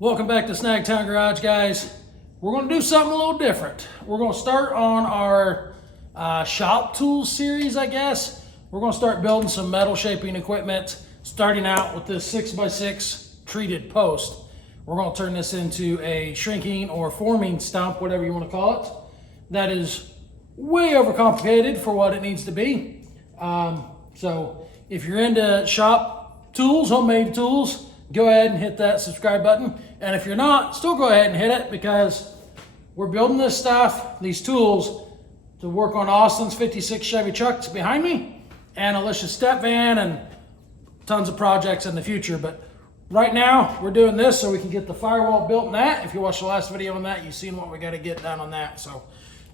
Welcome back to Snagtown Garage, guys. We're going to do something a little different. We're going to start on our shop tools series, I guess. We're going to start building some metal shaping equipment, starting out with this 6x6 treated post. We're going to turn this into a shrinking or forming stump, whatever you want to call it. That is way overcomplicated for what it needs to be. So if you're into shop tools, homemade tools, go ahead and hit that subscribe button. And if you're not, still go ahead and hit it, because we're building this stuff, these tools, to work on Austin's 56 Chevy trucks behind me and Alicia's step van and tons of projects in the future. But right now we're doing this so we can get the firewall built in that. If you watched the last video on that, you've seen what we got to get done on that. So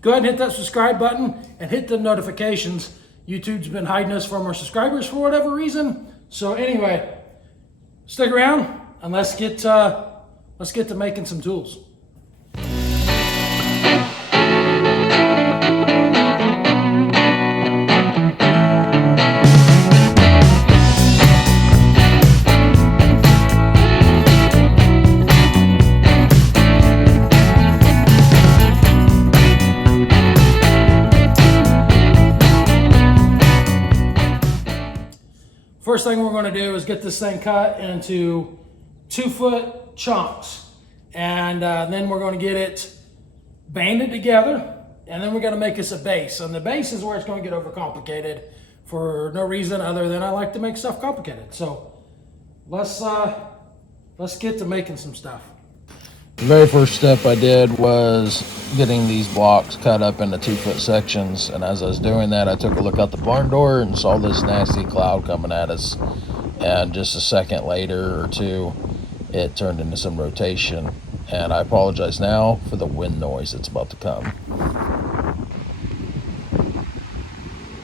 go ahead and hit that subscribe button and hit the notifications. YouTube's been hiding us from our subscribers for whatever reason. So anyway, stick around and let's get to making some tools. First thing we're going to do is get this thing cut into 2-foot chunks, and then we're going to get it banded together, and then we're going to make us a base. And the base is where it's going to get overcomplicated for no reason other than I like to make stuff complicated. So let's get to making some stuff. The very first step I did was getting these blocks cut up into 2-foot sections, and as I was doing that, I took a look out the barn door and saw this nasty cloud coming at us, and just a second later or two it turned into some rotation, and I apologize now for the wind noise that's about to come.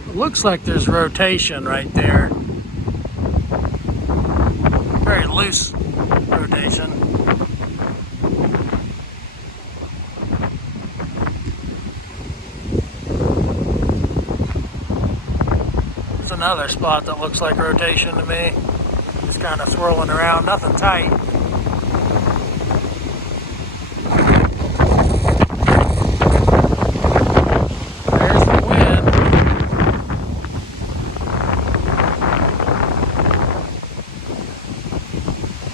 It looks like there's rotation right there. Very loose rotation. Another spot that looks like rotation to me. Just kind of swirling around, nothing tight. There's the wind.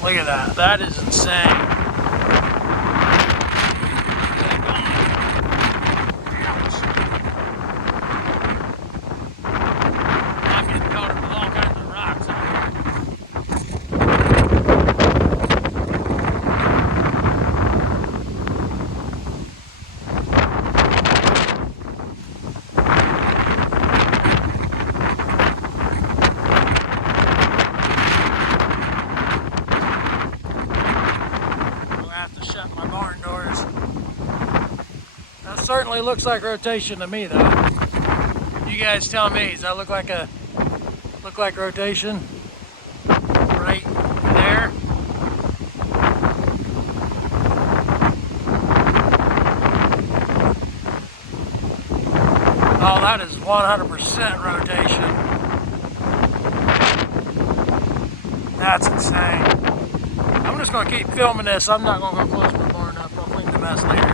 Look at that. That is insane. Certainly looks like rotation to me, though. You guys tell me, does that look like rotation right there? Oh, that is 100% rotation. That's insane. I'm just going to keep filming this. I'm not going to go close my barn up. I'll clean the mess later.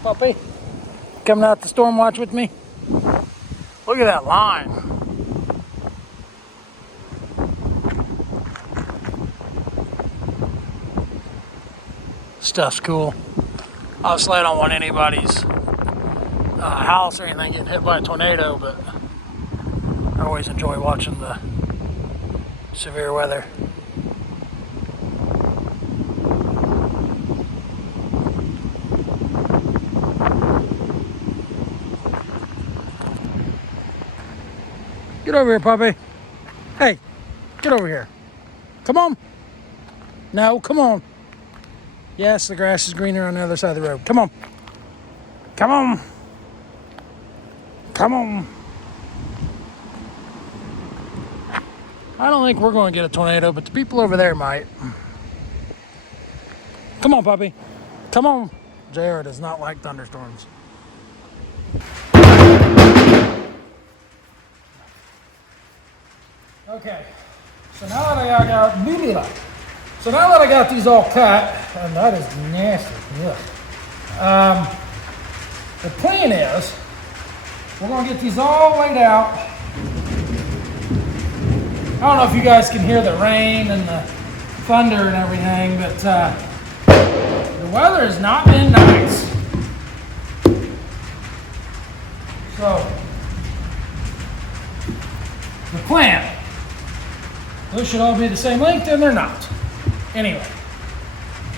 Puppy, coming out the storm watch with me. Look at that line. Stuff's cool. Obviously I don't want anybody's house or anything getting hit by a tornado, but I always enjoy watching the severe weather. Get over here, puppy. Hey, get over here. Come on. No, come on. Yes, the grass is greener on the other side of the road. Come on. Come on. Come on. I don't think we're going to get a tornado, but the people over there might. Come on, puppy. Come on. JR does not like thunderstorms. Okay. So now that I got these all cut, and that is nasty. Yeah. The plan is we're going to get these all laid out. I don't know if you guys can hear the rain and the thunder and everything, but the weather has not been nice. So, the plan. Those should all be the same length, and they're not. Anyway,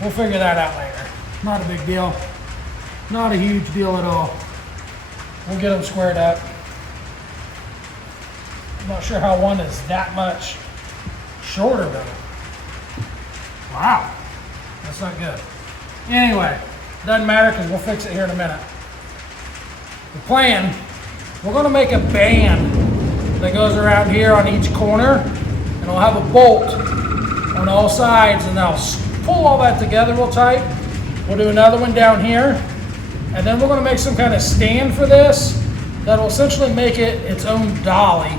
we'll figure that out later. Not a big deal. Not a huge deal at all. We'll get them squared up. I'm not sure how one is that much shorter though. Wow, that's not good. Anyway, doesn't matter because we'll fix it here in a minute. The plan, we're going to make a band that goes around here on each corner, and we'll have a bolt on all sides, and I'll pull all that together real tight. We'll do another one down here, and then we're going to make some kind of stand for this that will essentially make it its own dolly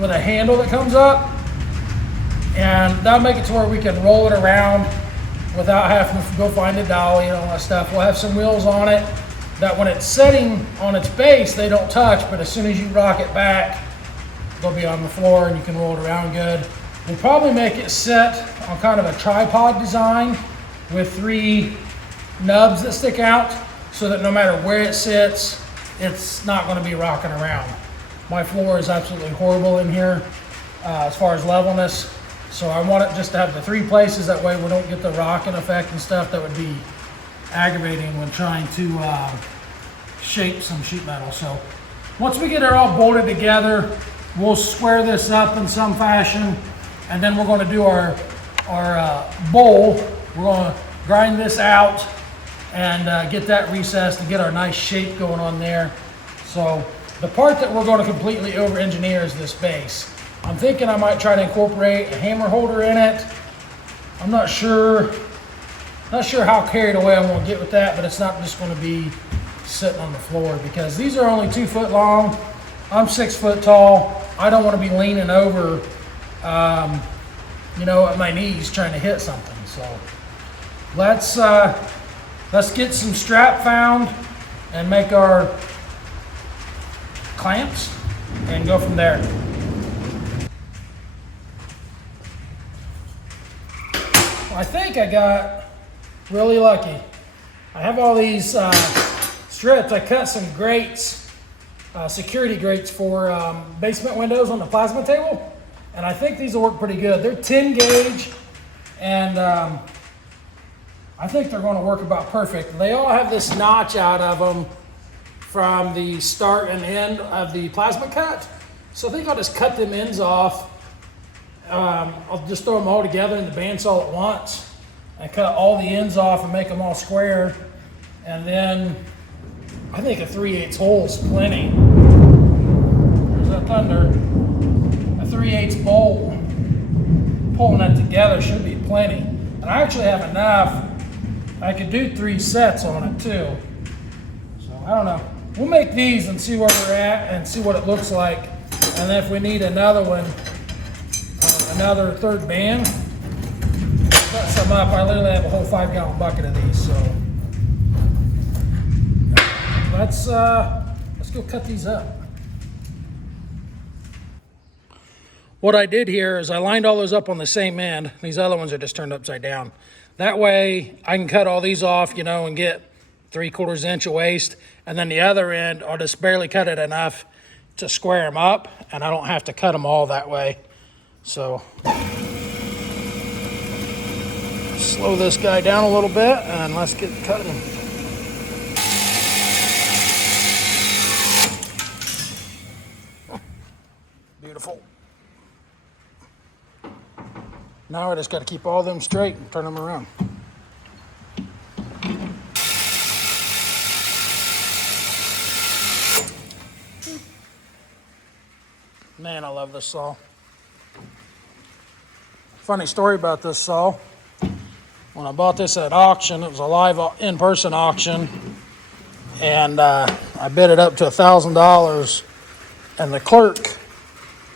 with a handle that comes up, and that'll make it to where we can roll it around without having to go find a dolly and all that stuff. We'll have some wheels on it that when it's setting on its base, they don't touch, but as soon as you rock it back, they'll be on the floor and you can roll it around good. We'll probably make it set on kind of a tripod design with 3 nubs that stick out so that no matter where it sits, it's not going to be rocking around. My floor is absolutely horrible in here as far as levelness, so I want it just to have the 3 places. That way we don't get the rocking effect and stuff that would be aggravating when trying to shape some sheet metal. So once we get it all bolted together, we'll square this up in some fashion, and then we're going to do our bowl. We're going to grind this out and get that recessed and get our nice shape going on there. So the part that we're going to completely over-engineer is this base. I'm thinking I might try to incorporate a hammer holder in it. I'm not sure how carried away I'm going to get with that, but it's not just going to be sitting on the floor because these are only 2 foot long. I'm 6 foot tall. I don't want to be leaning over, at my knees trying to hit something. So let's get some strap found and make our clamps and go from there. I think I got really lucky. I have all these strips. I cut some grates, security grates for basement windows on the plasma table, and I think these will work pretty good. They're 10 gauge, and I think they're going to work about perfect. They all have this notch out of them from the start and end of the plasma cut, so I think I'll just cut them ends off. I'll just throw them all together in the bandsaw at once and cut all the ends off and make them all square. And then I think a 3/8 hole is plenty. There's that thunder. A 3/8 bolt pulling that together should be plenty. And I actually have enough. I could do 3 sets on it too. So I don't know. We'll make these and see where we're at and see what it looks like. And then if we need another one, another third band, set some up. I literally have a whole 5-gallon bucket of these, so let's go cut these up. What I did here is I lined all those up on the same end. These other ones are just turned upside down. That way I can cut all these off, and get 3/4 inch of waste, and then the other end I'll just barely cut it enough to square them up, and I don't have to cut them all that way. So slow this guy down a little bit and let's get cutting. Beautiful. Now I just got to keep all them straight and turn them around. Man, I love this saw. Funny story about this saw. When I bought this at auction, it was a live in-person auction, and I bid it up to $1,000, and the clerk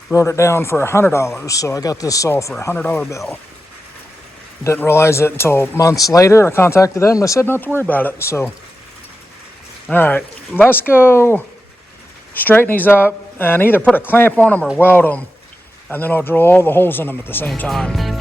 wrote it down for $100, so I got this saw for a $100 bill. Didn't realize it until months later. I contacted them, and they said not to worry about it. So, all right, let's go straighten these up and either put a clamp on them or weld them, and then I'll drill all the holes in them at the same time.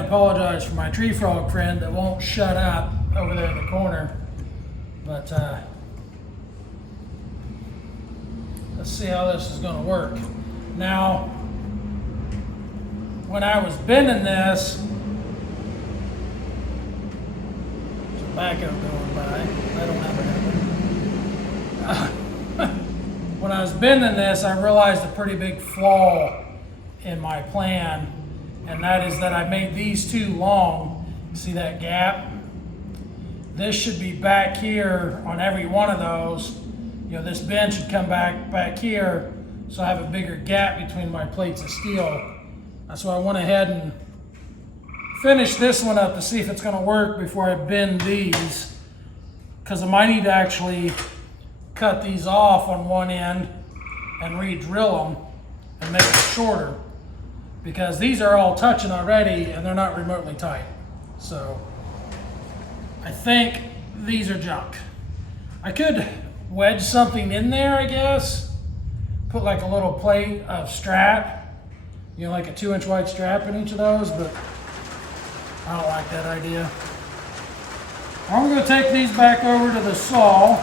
Apologize for my tree frog friend that won't shut up over there in the corner, but let's see how this is going to work. Now, when I was bending this, there's a backhoe going by. I don't have a when I was bending this, I realized a pretty big flaw in my plan. And that is that I made these too long. See that gap? This should be back here on every one of those. You know, this bend should come back here, so I have a bigger gap between my plates of steel. That's why I went ahead and finished this one up to see if it's going to work before I bend these, because I might need to actually cut these off on one end and re-drill them and make it shorter, because these are all touching already and they're not remotely tight. So I think these are junk. I could wedge something in there, I guess. Put like a little plate of strap, you know, like a 2-inch wide strap in each of those, but I don't like that idea. I'm gonna take these back over to the saw.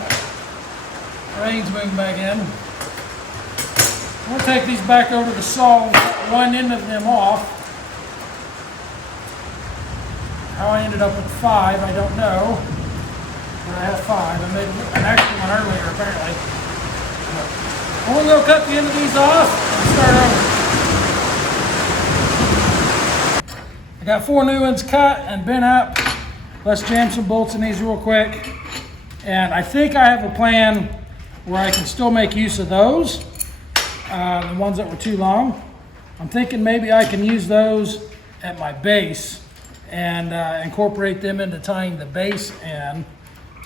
Rain's moving back in. I'm going to take these back over to the saw and cut one end of them off. How I ended up with 5, I don't know. But I have 5. I made an extra one earlier, apparently. I'm going to go cut the end of these off and start over. I got 4 new ones cut and bent up. Let's jam some bolts in these real quick. And I think I have a plan where I can still make use of those. The ones that were too long. I'm thinking maybe I can use those at my base and incorporate them into tying the base in.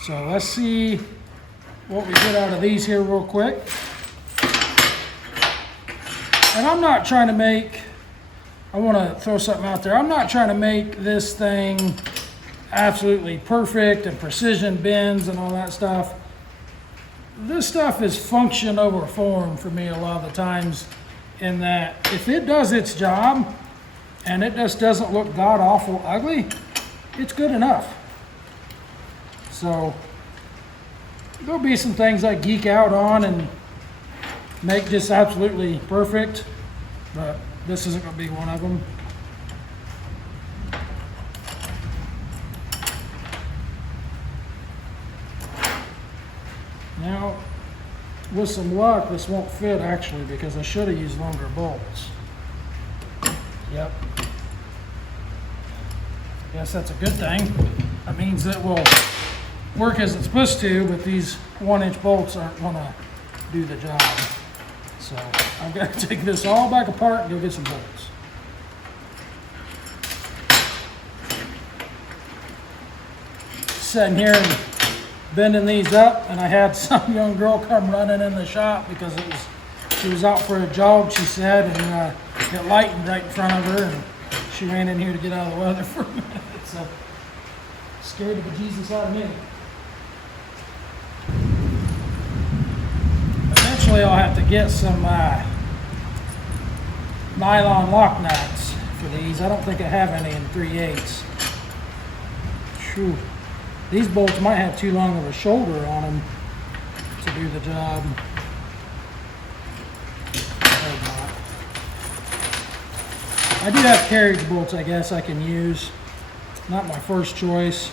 So let's see what we get out of these here real quick. And I'm not trying to make, I want to throw something out there. I'm not trying to make this thing absolutely perfect and precision bends and all that stuff. This stuff is function over form for me a lot of the times, in that if it does its job and it just doesn't look god awful ugly, it's good enough. So there'll be some things I geek out on and make just absolutely perfect, but this isn't going to be one of them. Now, with some luck, this won't fit actually, because I should have used longer bolts. Yep. Guess that's a good thing. That means it will work as it's supposed to, but these 1-inch bolts aren't going to do the job. So I've got to take this all back apart and go get some bolts. sitting here and bending these up, and I had some young girl come running in the shop because she was out for a jog, she said, and it lightened right in front of her, and she ran in here to get out of the weather for a minute. So scared the bejesus out of me. Eventually I'll have to get some nylon lock nuts for these. I don't think I have any in 3/8. Phew. These bolts might have too long of a shoulder on them to do the job. I do have carriage bolts, I guess, I can use. Not my first choice,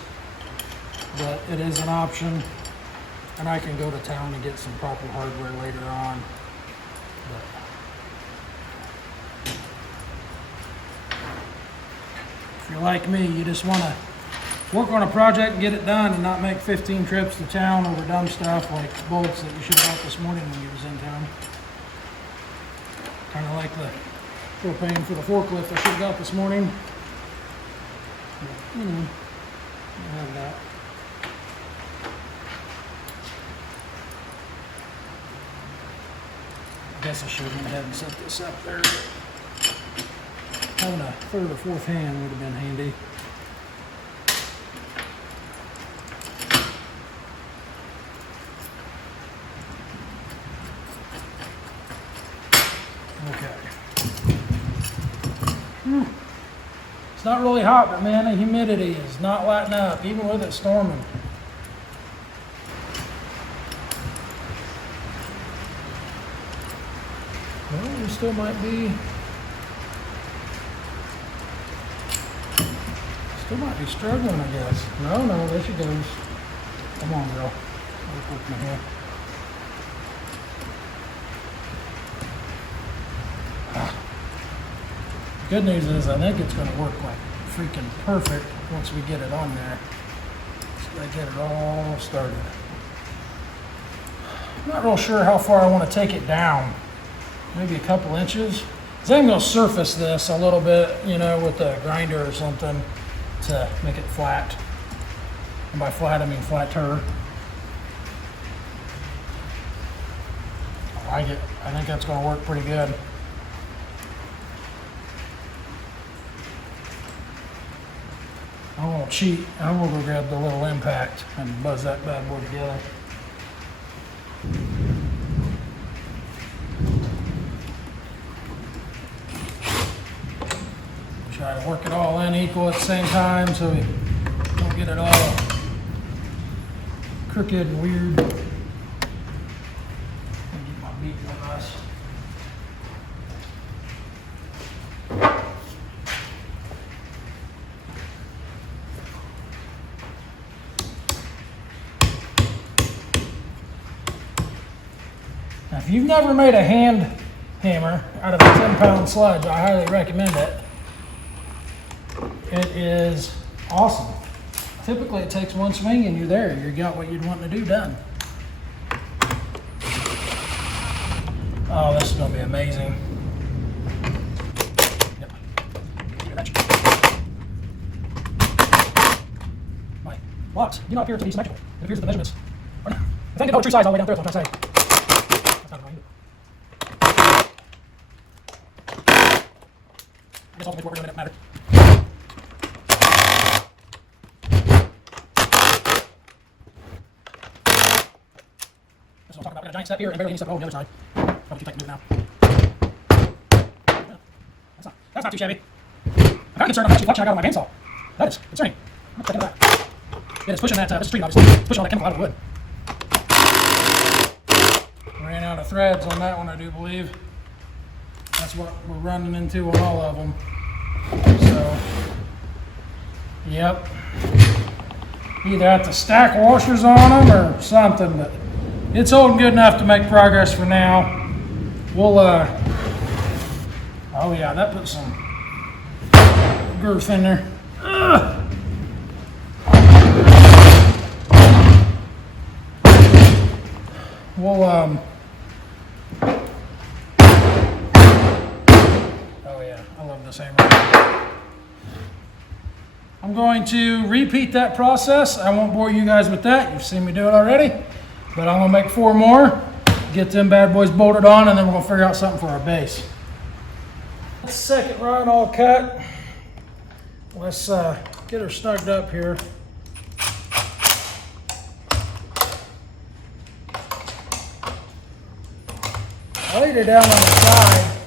but it is an option. And I can go to town and get some proper hardware later on. But if you're like me, you just want to work on a project and get it done and not make 15 trips to town over dumb stuff like bolts that you should have bought this morning when you was in town. Kind of like the propane for the forklift I should have got this morning. But, I have that. I guess I should have went ahead and set this up there. Having a third or fourth hand would have been handy. It's not really hot, but man, the humidity is not letting up, even with it storming. Well, we still might be struggling, I guess. No, there she goes. Come on, girl. Work with me here. Good news is I think it's going to work like freaking perfect once we get it on there. Just gotta get it all started. I'm not real sure how far I want to take it down. Maybe a couple inches. So I'm going to surface this a little bit, with a grinder or something to make it flat. And by flat, I mean flatter. I like it. I think that's going to work pretty good. I won't cheat. I will go grab the little impact and buzz that bad boy together. Try to work it all in equal at the same time so we don't get it all crooked and weird. Get my beat on us. Now, if you've never made a hand hammer out of a 10-pound sludge, I highly recommend it. It is awesome. Typically, it takes one swing and you're there. You got what you'd want to do done. Oh, this is going to be amazing. Yep. My blocks do not appear to be symmetrical. It appears that the measurements are not. If I can know the true size all the way down there, that's what I'm trying to say. That's not right. I guess ultimately what we're doing doesn't matter. That's what I'm talking about. We got a giant step here and barely any step on the other side. Probably too tight to move now. That's not too shabby. I'm kind of concerned I'm actually clutching. I got on my bandsaw. That is concerning. Let's check into that. Yeah, it's pushing that. This is street, obviously. It's pushing all that chemical out of the wood. Ran out of threads on that one, I do believe. That's what we're running into on all of them. So, yep. Either have to stack washers on them or something, but it's holding good enough to make progress for now. We'll, oh yeah, that puts some girth in there. Ugh. We'll, oh yeah, I love this hammer. I'm I'm going to repeat that process. I won't bore you guys with that. You've seen me do it already. But I'm gonna make 4 more, get them bad boys bolted on, and then we're gonna figure out something for our base. Second run all cut. Let's get her snugged up here. I laid her down on the side.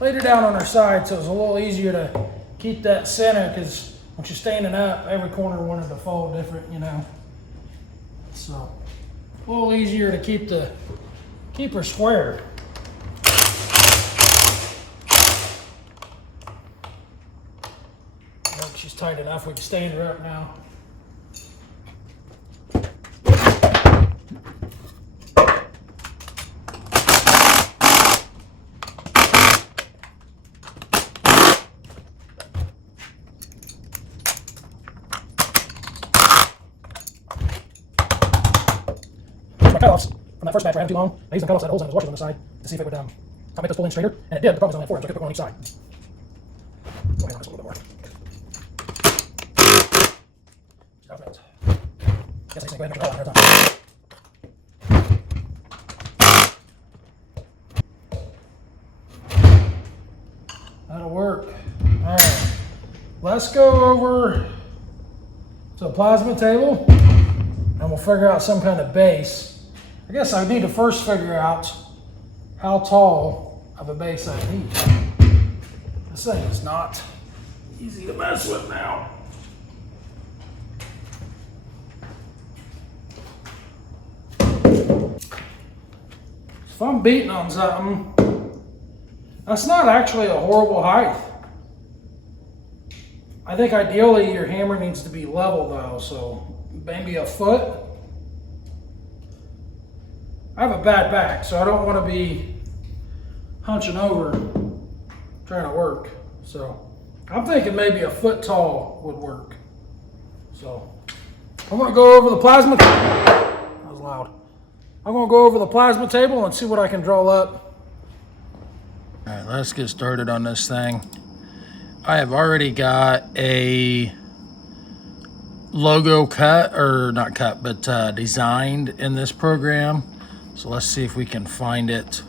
Laid her down on her side so it's a little easier to keep that center, because when she's standing up, every corner wanted to fold different, you know. So a little easier to keep her square. I think she's tight enough. We can stand her up now. My cutoffs from that first batch ran too long. I used some cutoffs that had holes in it, washers on the side, to see if it would help make those pull in straighter, and it did. The problem was only 4, so I kept putting one on each side. Go ahead on this a little bit more. Guess I just go ahead and make it all on there. That'll work. All right, let's go over to a plasma table, and we'll figure out some kind of base. I guess I need to first figure out how tall of a base I need. This thing is not easy to mess with now. If I'm beating on something, that's not actually a horrible height. I think ideally your hammer needs to be level though, so maybe a foot. I have a bad back, so I don't want to be hunching over trying to work. So I'm thinking maybe a foot tall would work. So I'm going to go over the plasma. That was loud. I'm going to go over the plasma table and see what I can draw up. All right, let's get started on this thing. I have already got a logo cut, or not cut, but designed in this program. So let's see if we can find it.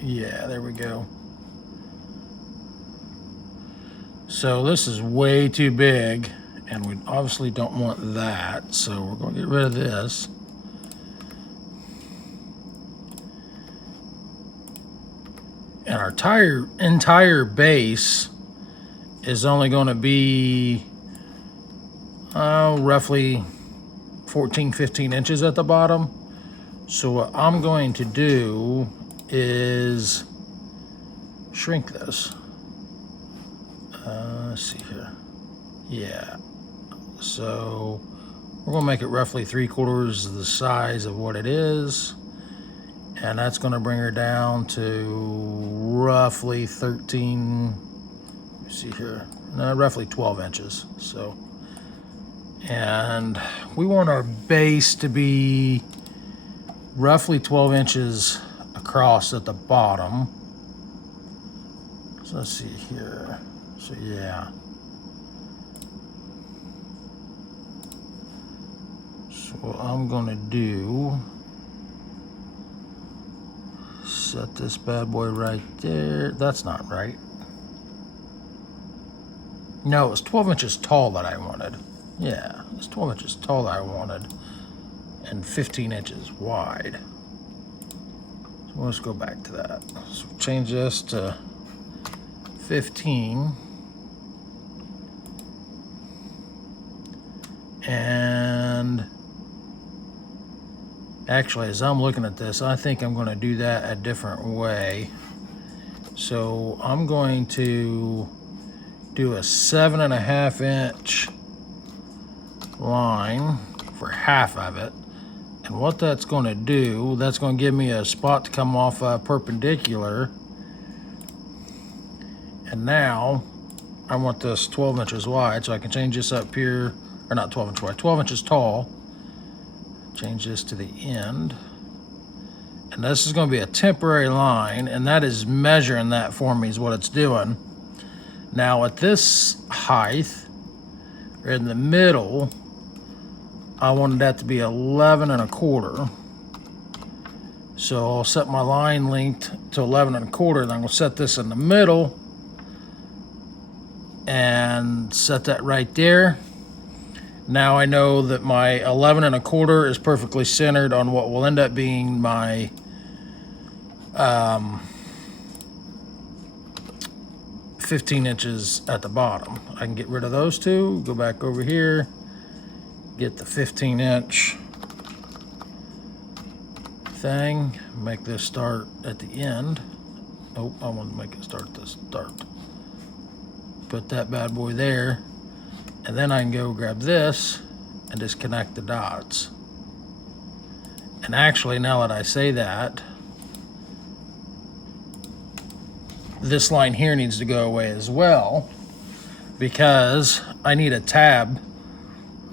Yeah, there we go. So this is way too big, and we obviously don't want that. So we're going to get rid of this. And our entire base is only going to be roughly 14-15 inches at the bottom. So what I'm going to do is shrink this. Let's see here. Yeah. So we're going to make it roughly 3/4 the size of what it is. And that's going to bring her down to roughly 13, let me see here, roughly 12 inches. So, and we want our base to be roughly 12 inches across at the bottom. So let's see here. So yeah. So what I'm going to do, set this bad boy right there. That's not right. No, it's 12 inches tall that I wanted. Yeah, it's 12 inches tall that I wanted, and 15 inches wide. So let's go back to that. So change this to 15. And actually, as I'm looking at this, I think I'm going to do that a different way. So I'm going to do a 7.5 inch line for half of it. And what that's going to do, that's going to give me a spot to come off perpendicular. And now I want this 12 inches wide, so I can change this up here, or not 12 inches wide, 12 inches tall. Change this to the end. And this is going to be a temporary line, and that is measuring that for me is what it's doing. Now at this height, or in the middle, I wanted that to be 11 1/4. So I'll set my line length to 11 1/4, then I'm gonna set this in the middle and set that right there. Now I know that my 11 1/4 is perfectly centered on what will end up being my 15 inches at the bottom. I can get rid of those two, go back over here, get the 15-inch thing, make this start at the end. Oh, I want to make it start at the start. Put that bad boy there, and then I can go grab this and just connect the dots. And actually, now that I say that, this line here needs to go away as well, because I need a tab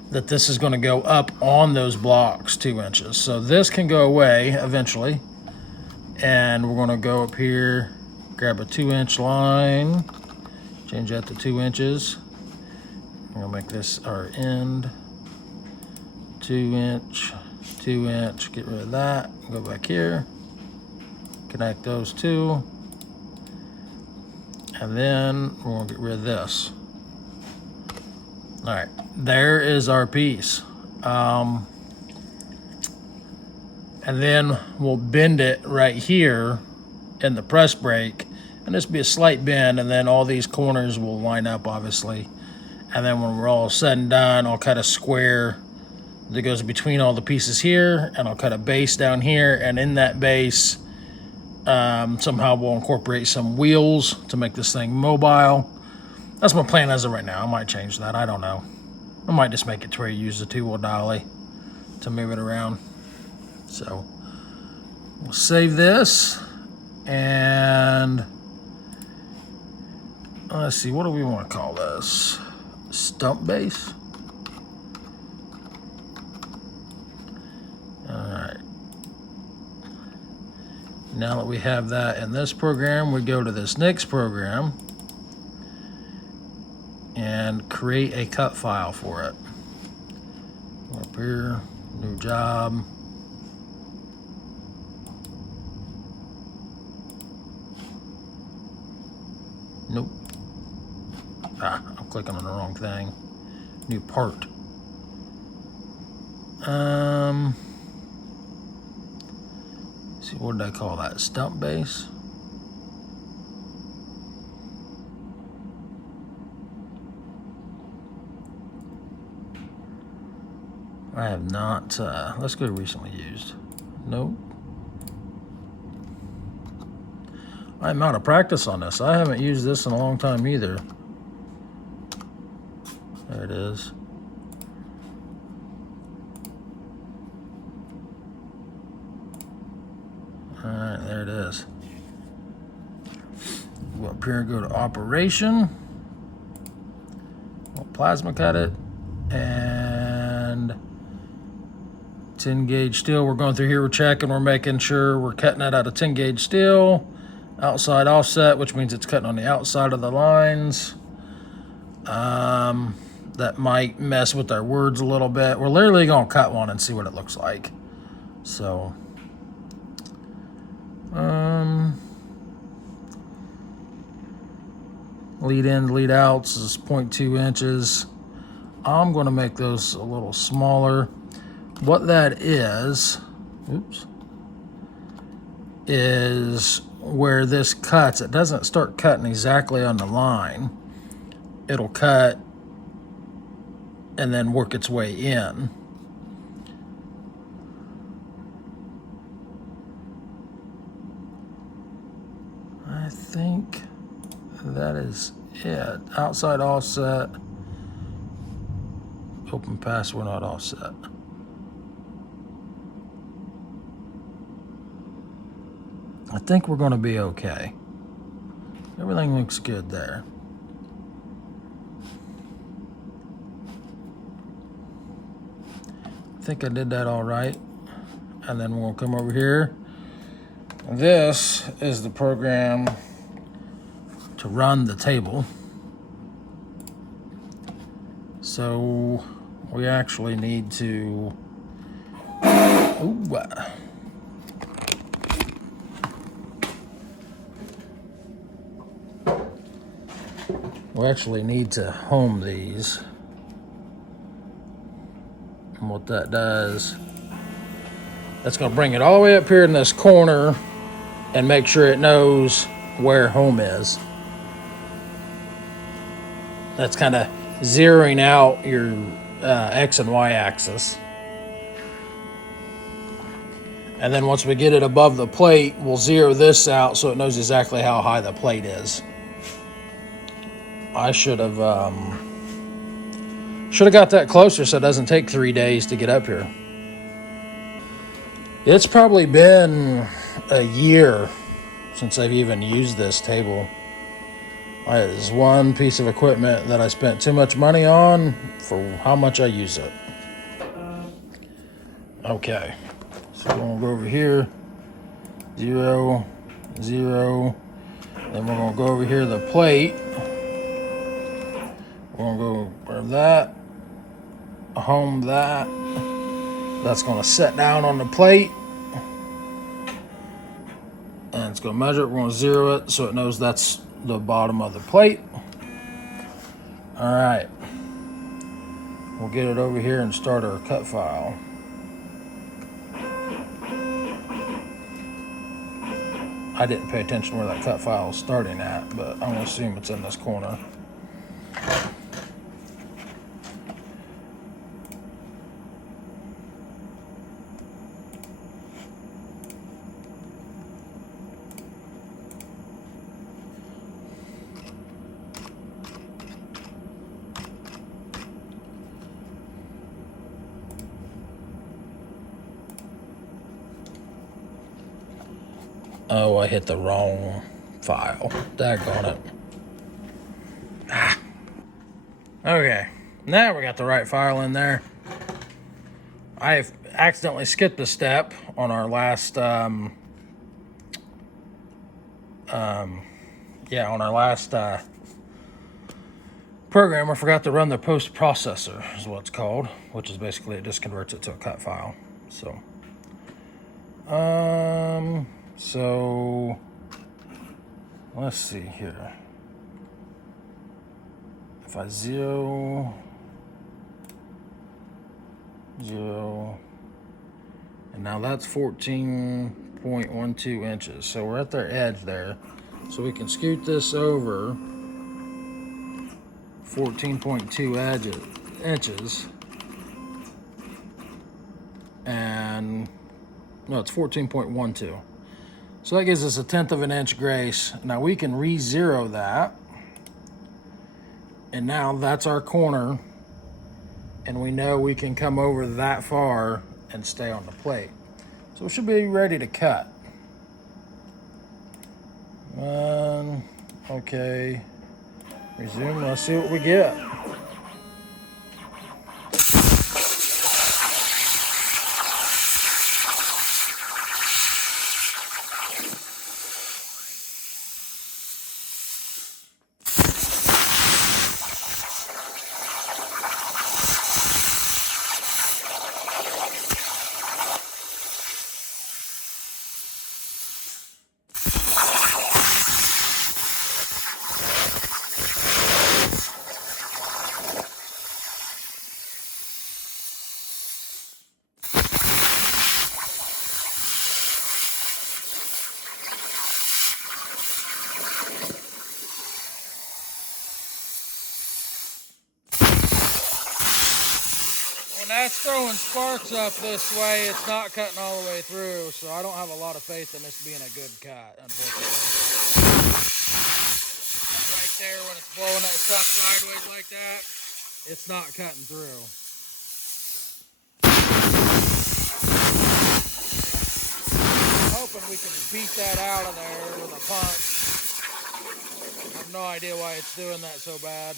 that this is going to go up on those blocks 2 inches. So this can go away eventually, and we're going to go up here, grab a 2-inch line, change that to 2 inches. We're going to make this our end. 2-inch, 2-inch, get rid of that, go back here, connect those two, and then we're going to get rid of this. All right, there is our piece. And then we'll bend it right here in the press brake, and this will be a slight bend, and then all these corners will line up, obviously. And then when we're all said and done, I'll cut a square that goes between all the pieces here, and I'll cut a base down here, and in that base, somehow we'll incorporate some wheels to make this thing mobile. That's my plan as of right now. I might change that, I don't know. I might just make it to where you use the 2-wheel dolly to move it around. So we'll save this, and let's see, what do we want to call this? Stump base? Alright. Now that we have that in this program, we go to this next program and create a cut file for it. Go up here, new job. Nope. I'm clicking on the wrong thing. New part. See, what did I call that? Stump base? I have not, let's go to recently used. Nope. I'm out of practice on this. I haven't used this in a long time either. There it is. Alright, there it is. Go up here and go to operation. We'll plasma cut it. And 10 gauge steel. We're going through here, we're checking, we're making sure we're cutting it out of 10 gauge steel. Outside offset, which means it's cutting on the outside of the lines. That might mess with our words a little bit. We're literally going to cut one and see what it looks like. So, lead in, lead outs is 0.2 inches. I'm going to make those a little smaller. What that is, is where this cuts. It doesn't start cutting exactly on the line. It'll cut and then work its way in. I think that is it. Outside offset. Open pass, we're not offset. I think we're going to be okay. Everything looks good there. I think I did that all right. And then we'll come over here. This is the program to run the table. So we actually need to, we actually need to home these. And what that does, that's going to bring it all the way up here in this corner and make sure it knows where home is. That's kind of zeroing out your X and Y axis. And then once we get it above the plate, we'll zero this out so it knows exactly how high the plate is. I should have got that closer so it doesn't take 3 days to get up here. It's probably been a year since I've even used this table. It is one piece of equipment that I spent too much money on for how much I use it. Okay, so we're gonna go over here, 0, 0. Then we're gonna go over here to the plate. We're gonna go over that, home that. That's gonna set down on the plate. And it's gonna measure it. We're gonna zero it so it knows that's the bottom of the plate. All right. We'll get it over here and start our cut file. I didn't pay attention where that cut file is starting at, but I'm gonna assume it's in this corner. Oh, I hit the wrong file. Daggone it. Okay, now we got the right file in there. I accidentally skipped a step on our last, on our last program. I forgot to run the post processor, is what it's called, which is basically it just converts it to a cut file. So let's see here. If I zero, and now that's 14.12 inches. So we're at their edge there. So we can scoot this over 14.2 inches. And no, it's 14.12. So that gives us 1/10 of an inch grace. Now we can re-zero that. And now that's our corner. And we know we can come over that far and stay on the plate. So we should be ready to cut. Okay. Resume, let's see what we get. When that's throwing sparks up this way, it's not cutting all the way through, so I don't have a lot of faith in this being a good cut, unfortunately. Right there, when it's blowing that stuff sideways like that, it's not cutting through. I'm hoping we can beat that out of there with a punch. I have no idea why it's doing that so bad.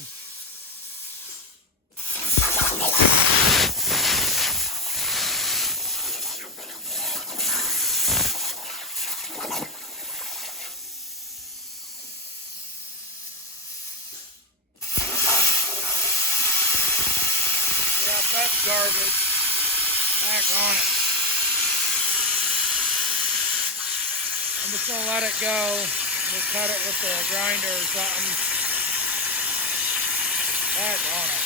that's garbage. Back on it. I'm just gonna let it go. We'll cut it with the grinder or something. Back on it.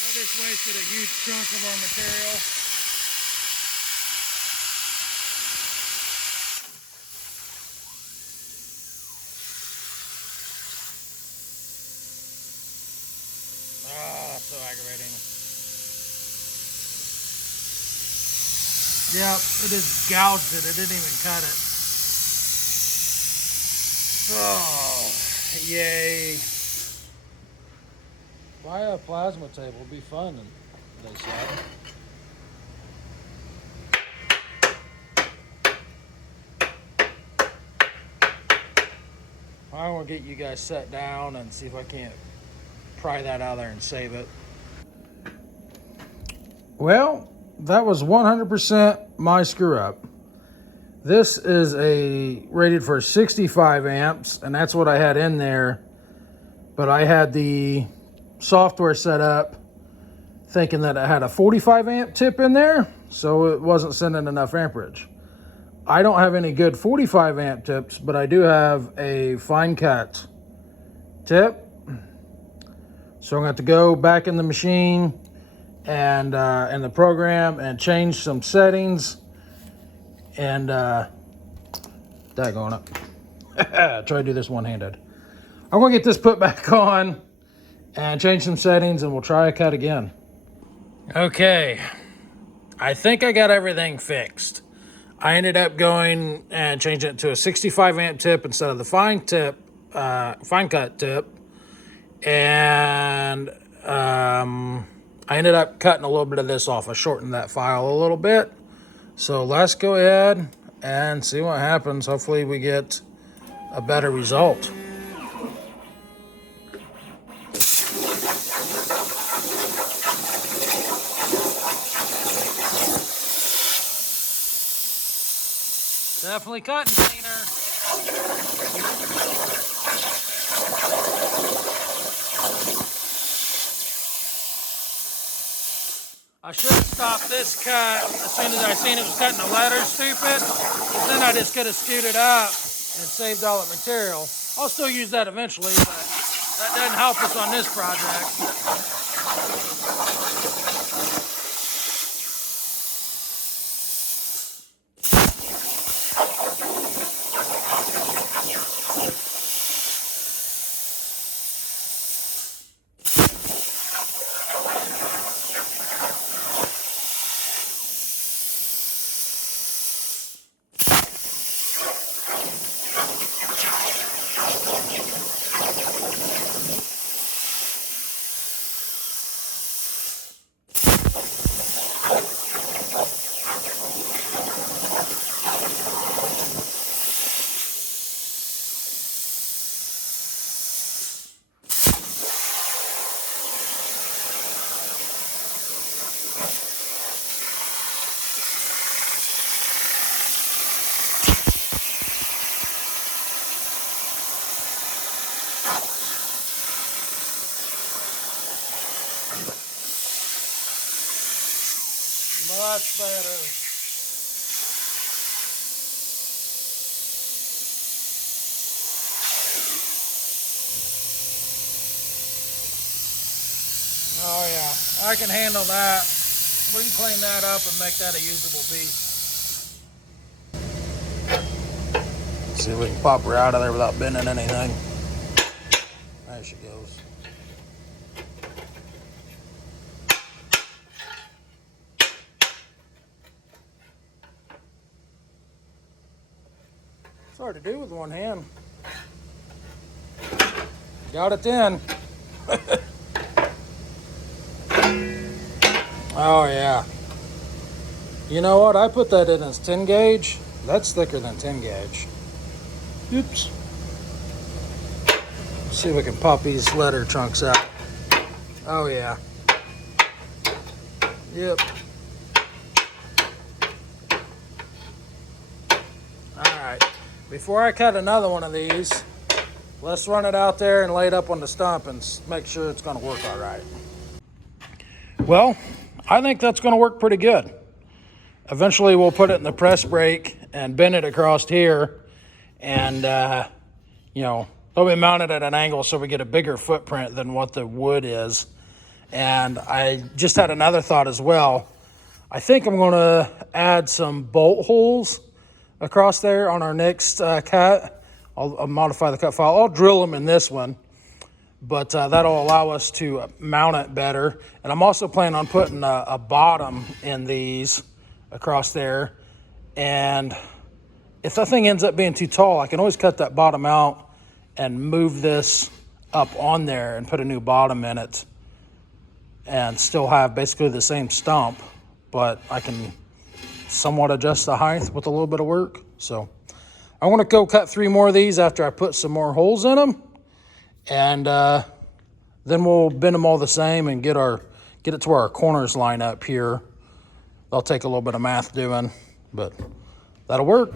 I just wasted a huge chunk of our material. That's so aggravating. Yep, it just gouged it. It didn't even cut it. Oh, yay. Buy a plasma table. It'd be fun, they said. I want to get you guys set down and see if I can't pry that out of there and save it. Well, that was 100% my screw up. This is rated for 65 amps, and that's what I had in there. But I had the software set up thinking that it had a 45 amp tip in there, so it wasn't sending enough amperage. I don't have any good 45 amp tips, but I do have a fine cut tip. So I'm going to have to go back in the machine and in the program and change some settings. And daggone it. Try to do this one-handed. I'm going to get this put back on and change some settings, and we'll try a cut again. Okay. I think I got everything fixed. I ended up going and changing it to a 65 amp tip instead of the fine cut tip. And I ended up cutting a little bit of this off. I shortened that file a little bit. So let's go ahead and see what happens. Hopefully we get a better result. Definitely cutting cleaner. I should have stopped this cut as soon as I seen it was cutting the letters stupid. Because then I just could have scooted up and saved all the material. I'll still use that eventually, but that doesn't help us on this project. Much better. Oh yeah, I can handle that. We can clean that up and make that a usable piece. Let's see if we can pop her out of there without bending anything. There she goes. It's hard to do with one hand. Got it in. Oh yeah. You know what? I put that in as 10 gauge. That's thicker than 10 gauge. Oops. Let's see if we can pop these letter chunks out. Oh yeah. Yep. Alright. Before I cut another one of these, let's run it out there and lay it up on the stump and make sure it's going to work all right. Well, I think that's going to work pretty good. Eventually we'll put it in the press brake and bend it across here, and it'll be mounted at an angle so we get a bigger footprint than what the wood is. And I just had another thought as well. I think I'm going to add some bolt holes across there on our next cut. I'll modify the cut file. I'll drill them in this one, but that'll allow us to mount it better. And I'm also planning on putting a bottom in these across there. And if that thing ends up being too tall, I can always cut that bottom out and move this up on there and put a new bottom in it and still have basically the same stump, but I can somewhat adjust the height with a little bit of work. So I want to go cut 3 more of these after I put some more holes in them, and then we'll bend them all the same and get it to where our corners line up here. That'll take a little bit of math doing, but that'll work.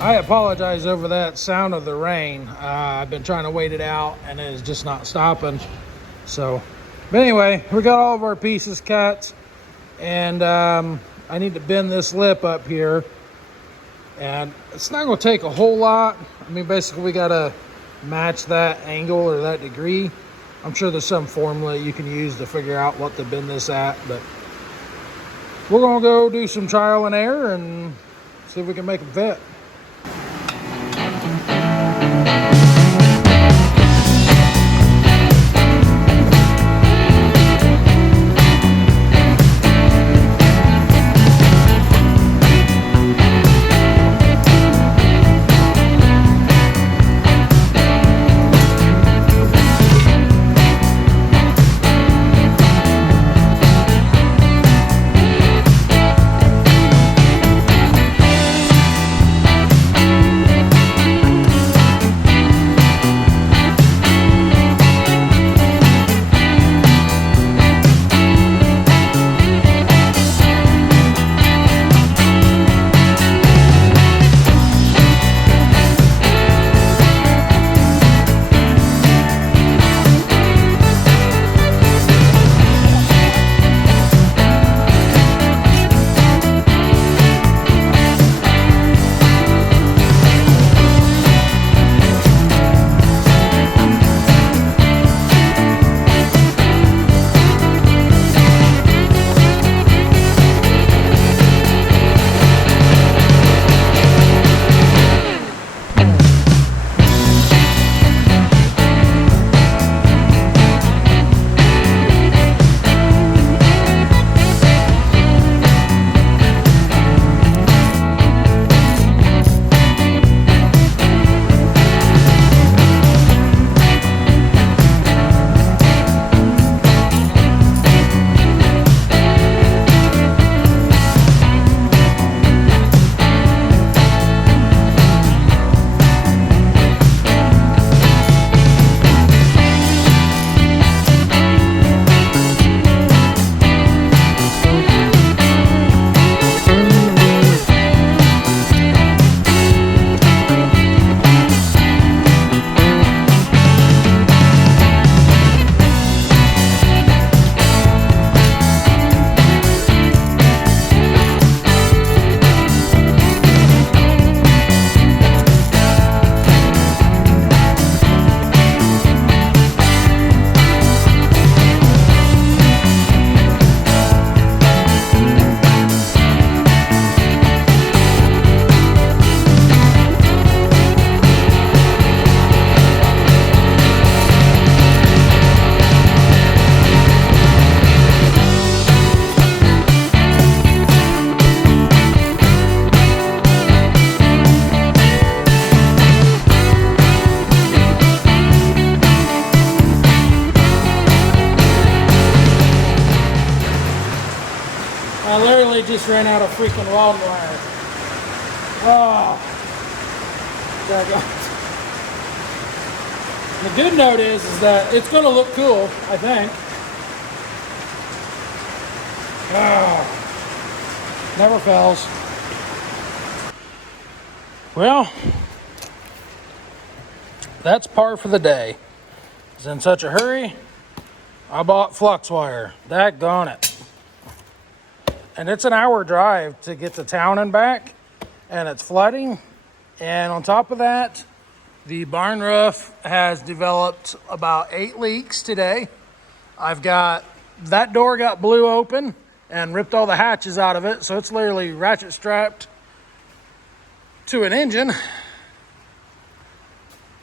I apologize over that sound of the rain. I've been trying to wait it out and it is just not stopping. So, but anyway, we got all of our pieces cut, and I need to bend this lip up here. And it's not going to take a whole lot. I mean, basically we got to match that angle or that degree. I'm sure there's some formula you can use to figure out what to bend this at, but we're going to go do some trial and error and see if we can make them fit. I literally just ran out of freaking welding wire. Oh. There it goes. The good note is that it's going to look cool, I think. Oh. Never fails. Well, that's par for the day. I was in such a hurry, I bought flux wire. Daggone it. And it's an hour drive to get to town and back, and it's flooding. And on top of that, the barn roof has developed about 8 leaks today. That door got blew open and ripped all the hatches out of it, so it's literally ratchet strapped to an engine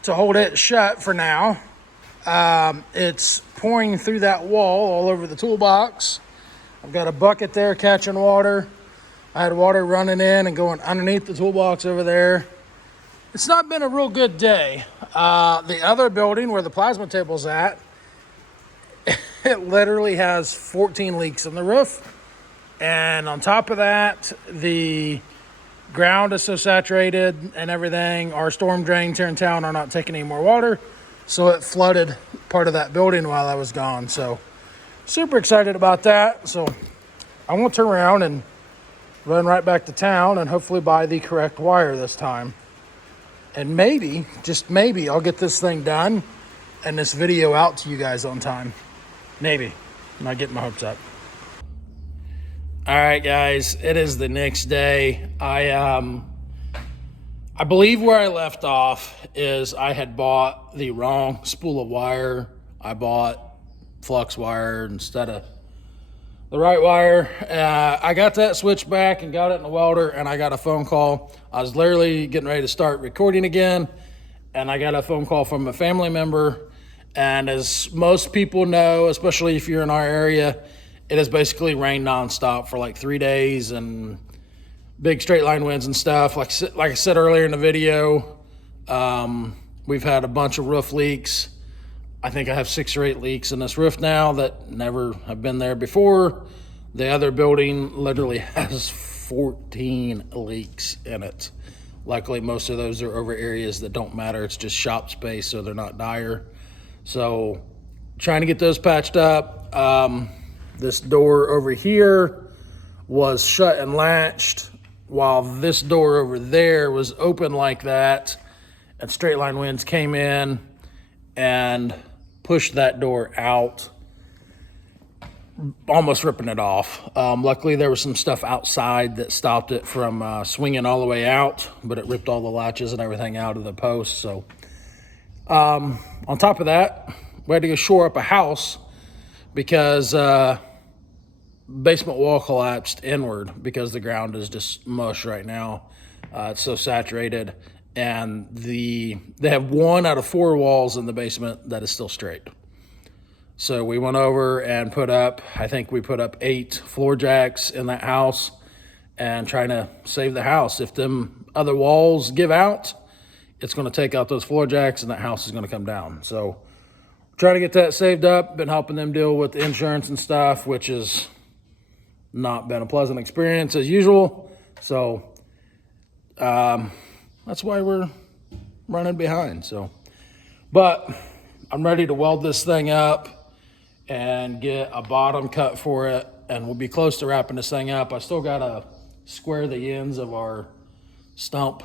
to hold it shut for now. It's pouring through that wall all over the toolbox. I've got a bucket there catching water. I had water running in and going underneath the toolbox over there. It's not been a real good day. The other building where the plasma table's at, it literally has 14 leaks in the roof. And on top of that, the ground is so saturated and everything. Our storm drains here in town are not taking any more water. So it flooded part of that building while I was gone. So super excited about that. So I want to turn around and run right back to town and hopefully buy the correct wire this time. And maybe, just maybe, I'll get this thing done and this video out to you guys on time. Maybe. I'm not getting my hopes up. All right, guys, it is the next day. I believe where I left off is I had bought the wrong spool of wire. I bought flux wire instead of the right wire. I got that switched back and got it in the welder, and I got a phone call. I was literally getting ready to start recording again, and I got a phone call from a family member. And as most people know, especially if you're in our area, it has basically rained nonstop for like 3 days and big straight line winds and stuff. Like I said earlier in the video, we've had a bunch of roof leaks. I think I have 6 or 8 leaks in this roof now that never have been there before. The other building literally has 14 leaks in it. Luckily, most of those are over areas that don't matter. It's just shop space, so they're not dire. So trying to get those patched up. This door over here was shut and latched while this door over there was open like that, and straight line winds came in and pushed that door out, almost ripping it off. Luckily, there was some stuff outside that stopped it from swinging all the way out, but it ripped all the latches and everything out of the post. So on top of that, we had to go shore up a house because basement wall collapsed inward because the ground is just mush right now. It's so saturated. And they have 1 out of 4 walls in the basement that is still straight. So we went over and I think we put up 8 floor jacks in that house and trying to save the house. If them other walls give out, it's going to take out those floor jacks and that house is going to come down. So trying to get that saved up, been helping them deal with the insurance and stuff, which has not been a pleasant experience as usual. So that's why we're running behind. But I'm ready to weld this thing up and get a bottom cut for it, and we'll be close to wrapping this thing up. I still gotta square the ends of our stump,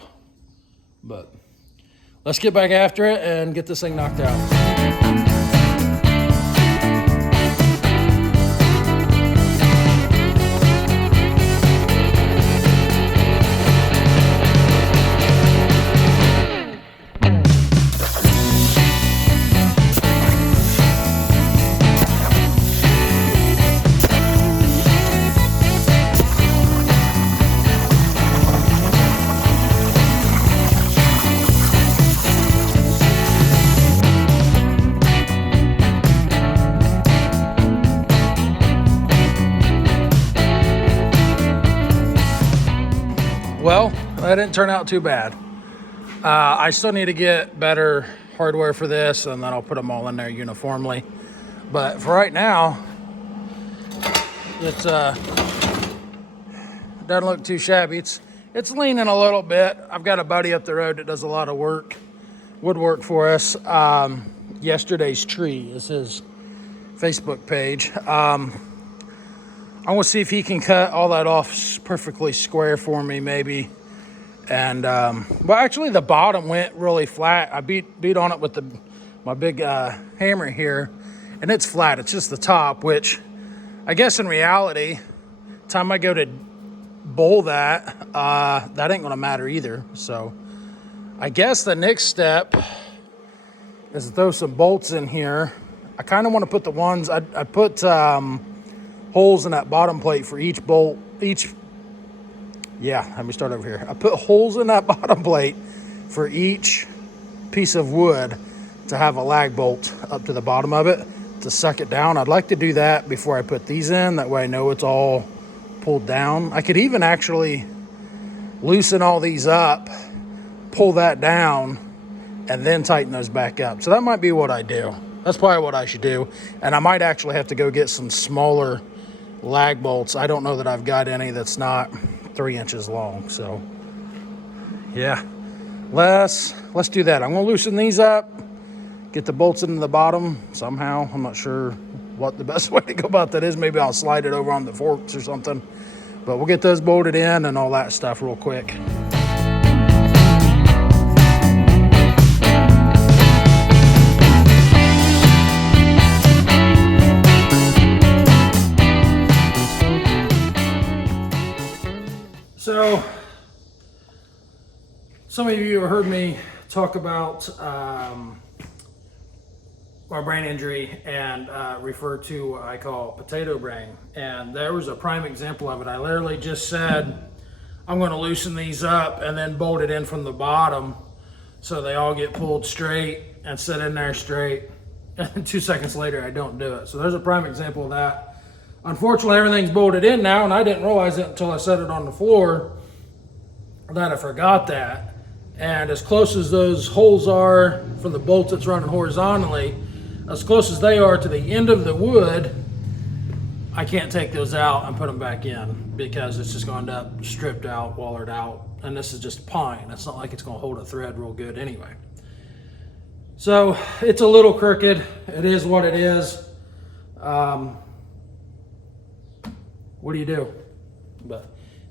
but let's get back after it and get this thing knocked out. Well, that didn't turn out too bad. I still need to get better hardware for this, and then I'll put them all in there uniformly. But for right now, it's Doesn't look too shabby. It's leaning a little bit. I've got a buddy up the road that does a lot of woodwork for us. Yesterday's Tree is his Facebook page. I want to see if he can cut all that off perfectly square for me, maybe. And well, actually, the bottom went really flat. I beat on it with my big hammer here, and it's flat. It's just the top, which I guess in reality, time I go to bowl that ain't gonna matter either. So I guess the next step is to throw some bolts in here. I kind of want to put the ones I put holes in that bottom plate for each bolt. Let me start over here. I put holes in that bottom plate for each piece of wood to have a lag bolt up to the bottom of it to suck it down. I'd like to do that before I put these in. That way I know it's all pulled down. I could even actually loosen all these up, pull that down, and then tighten those back up. So that might be what I do. That's probably what I should do. And I might actually have to go get some smaller lag bolts. I don't know that I've got any that's not 3 inches long. So yeah, let's do that. I'm gonna loosen these up, get the bolts into the bottom somehow. I'm not sure what the best way to go about that is. Maybe I'll slide it over on the forks or something, but we'll get those bolted in and all that stuff real quick. So, some of you have heard me talk about my brain injury and refer to what I call potato brain. And there was a prime example of it. I literally just said, I'm going to loosen these up and then bolt it in from the bottom so they all get pulled straight and sit in there straight. And 2 seconds later, I don't do it. So there's a prime example of that. Unfortunately, everything's bolted in now, and I didn't realize it until I set it on the floor that I forgot that. And as close as those holes are from the bolts that's running horizontally, as close as they are to the end of the wood, I can't take those out and put them back in because it's just going to end up stripped out, wallered out. And this is just pine. It's not like it's going to hold a thread real good anyway. So it's a little crooked. It is what it is. What do you do? But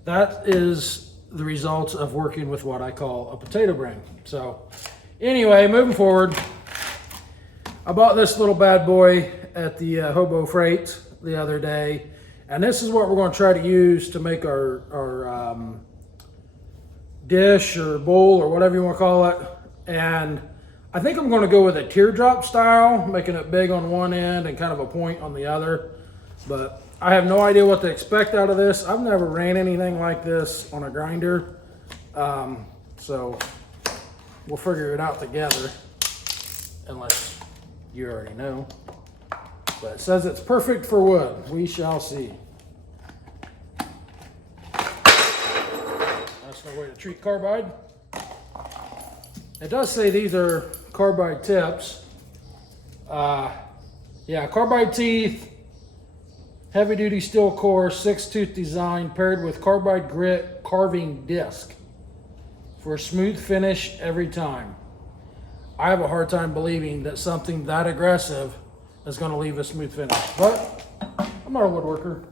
that is the results of working with what I call a potato brain. So anyway, moving forward, I bought this little bad boy at the Hobo Freight the other day, and this is what we're going to try to use to make our dish or bowl or whatever you want to call it. And I think I'm going to go with a teardrop style, making it big on one end and kind of a point on the other. But I have no idea what to expect out of this. I've never ran anything like this on a grinder. So we'll figure it out together, unless you already know. But it says it's perfect for wood. We shall see. That's no way to treat carbide. It does say these are carbide tips. Yeah, carbide teeth. Heavy duty steel core, 6-tooth design paired with carbide grit carving disc for a smooth finish every time. I have a hard time believing that something that aggressive is going to leave a smooth finish, but I'm not a woodworker.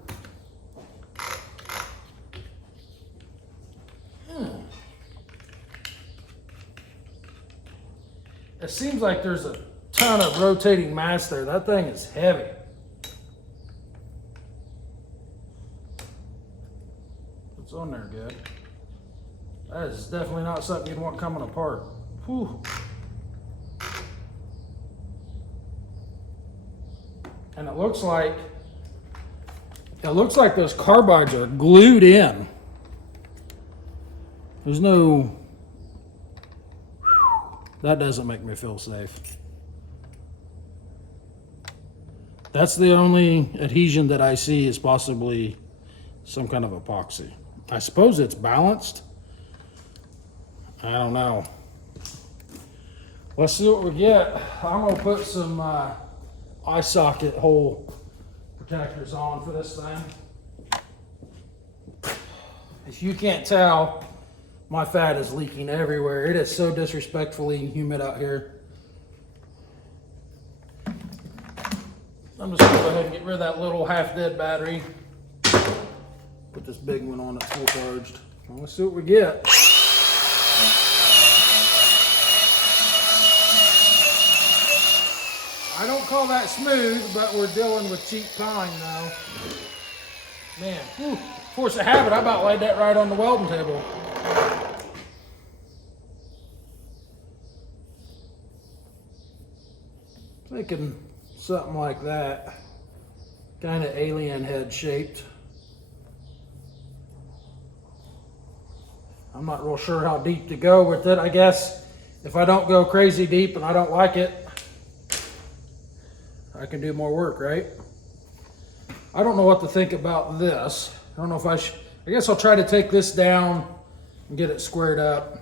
It seems like there's a ton of rotating mass there. That thing is heavy. It's on there good. That is definitely not something you'd want coming apart. Whew. And it looks like those carbides are glued in. There's no, that doesn't make me feel safe. That's the only adhesion that I see is possibly some kind of epoxy. I suppose it's balanced. I don't know. Let's see what we get. I'm gonna put some eye socket hole protectors on for this thing. If you can't tell, my fat is leaking everywhere. It is so disrespectfully humid out here. I'm just gonna go ahead and get rid of that little half-dead battery. Put this big one on that's full charged. Well, let's see what we get. I don't call that smooth, but we're dealing with cheap pine now. Man, whew, force of habit, I about laid that right on the welding table. Thinking something like that, kind of alien head shaped. I'm not real sure how deep to go with it. I guess if I don't go crazy deep and I don't like it, I can do more work, right? I don't know what to think about this. I don't know if I guess I'll try to take this down and get it squared up.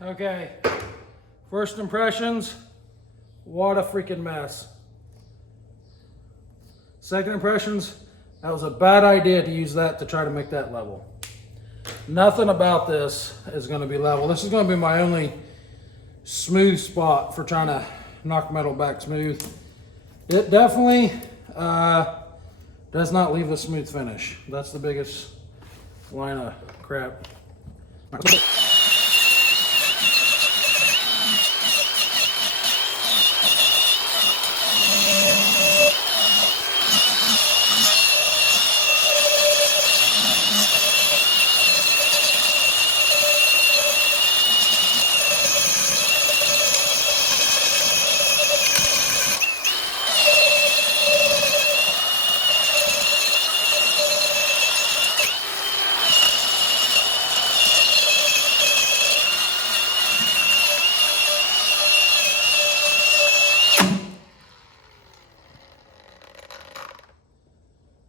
Okay, first impressions, what a freaking mess. Second impressions, that was a bad idea to use that to try to make that level. Nothing about this is going to be level. This is going to be my only smooth spot for trying to knock metal back smooth. It definitely does not leave a smooth finish. That's the biggest line of crap.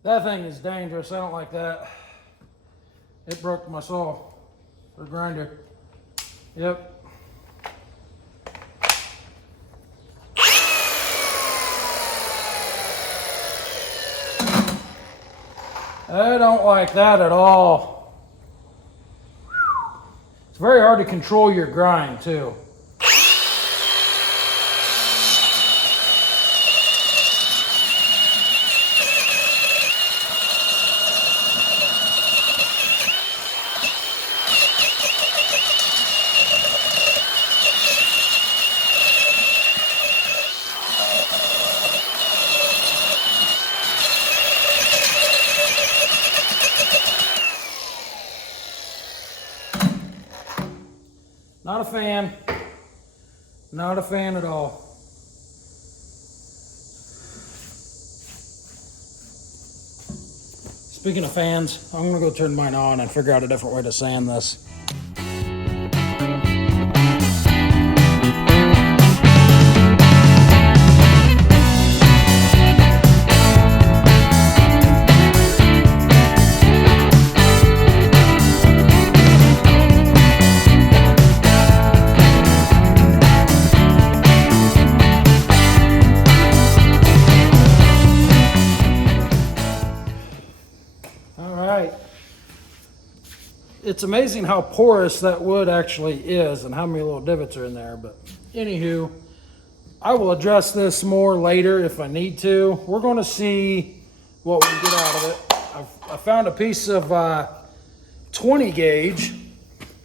That thing is dangerous. I don't like that. It broke my saw or grinder. Yep. I don't like that at all. It's very hard to control your grind too. Not a fan. Not a fan at all. Speaking of fans, I'm gonna go turn mine on and figure out a different way to sand this. It's amazing how porous that wood actually is and how many little divots are in there, but anywho, I will address this more later if I need to. We're going to see what we can get out of it. I found a piece of 20 gauge.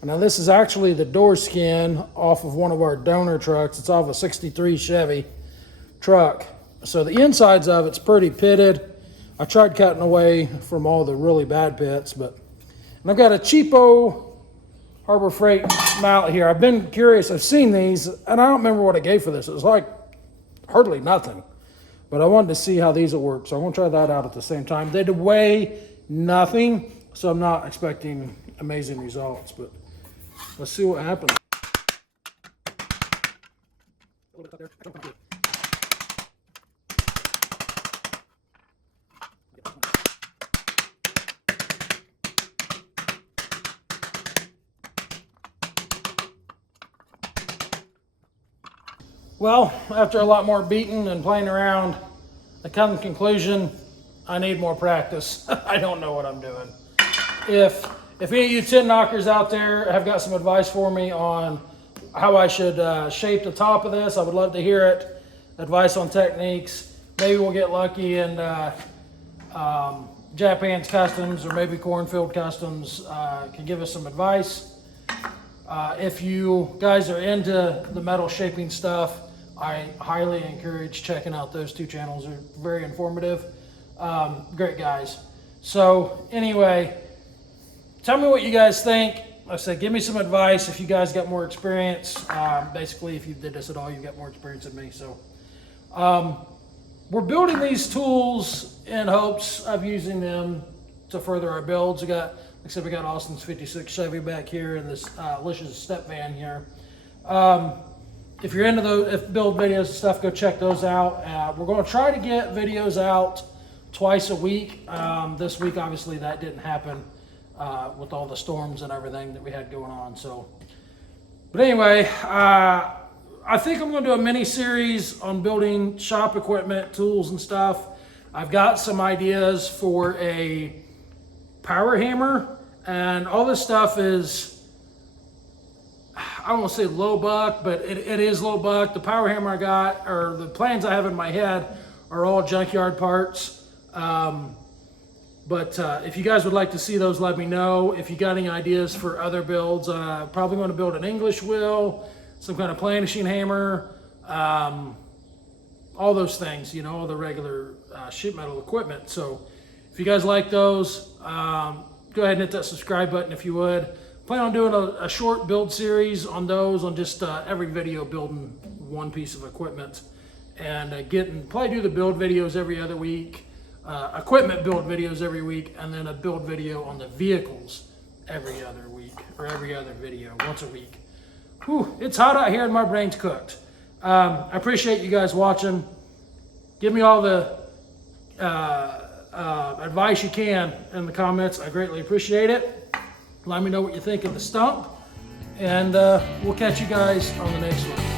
Now this is actually the door skin off of one of our donor trucks. It's off a 63 Chevy truck. So the insides of it's pretty pitted. I tried cutting away from all the really bad pits, and I've got a cheapo Harbor Freight mallet here. I've been curious. I've seen these, and I don't remember what I gave for this. It was like hardly nothing. But I wanted to see how these will work, so I'm going to try that out at the same time. They weigh nothing, so I'm not expecting amazing results, but let's see what happens. Well, after a lot more beating and playing around, I come to the conclusion I need more practice. I don't know what I'm doing. If any of you tin knockers out there have got some advice for me on how I should shape the top of this, I would love to hear it. Advice on techniques. Maybe we'll get lucky and Japan's Customs or maybe Cornfield Customs can give us some advice. If you guys are into the metal shaping stuff, I highly encourage checking out those two channels. They're very informative. Great guys. So anyway, tell me what you guys think. Like I said, give me some advice if you guys got more experience. Basically, if you did this at all, you've got more experience than me. So we're building these tools in hopes of using them to further our builds. Like I said, we got Austin's 56 Chevy back here and this Licious step van here. If you're into those build videos and stuff, go check those out. We're going to try to get videos out twice a week. This week, obviously, that didn't happen with all the storms and everything that we had going on. So, but anyway, I think I'm going to do a mini series on building shop equipment, tools, and stuff. I've got some ideas for a power hammer, and all this stuff is, I don't want to say low buck, but it is low buck. The power hammer I got, or the plans I have in my head, are all junkyard parts. But if you guys would like to see those, let me know. If you got any ideas for other builds, probably going to build an English wheel, some kind of planishing hammer, all those things, you know, all the regular sheet metal equipment. So if you guys like those, go ahead and hit that subscribe button if you would. Plan on doing a short build series on those, on just every video building one piece of equipment, and probably do the build videos every other week, equipment build videos every week, and then a build video on the vehicles every other week, or every other video, once a week. Whew, it's hot out here and my brain's cooked. I appreciate you guys watching. Give me all the advice you can in the comments. I greatly appreciate it. Let me know what you think of the Stump, and we'll catch you guys on the next one.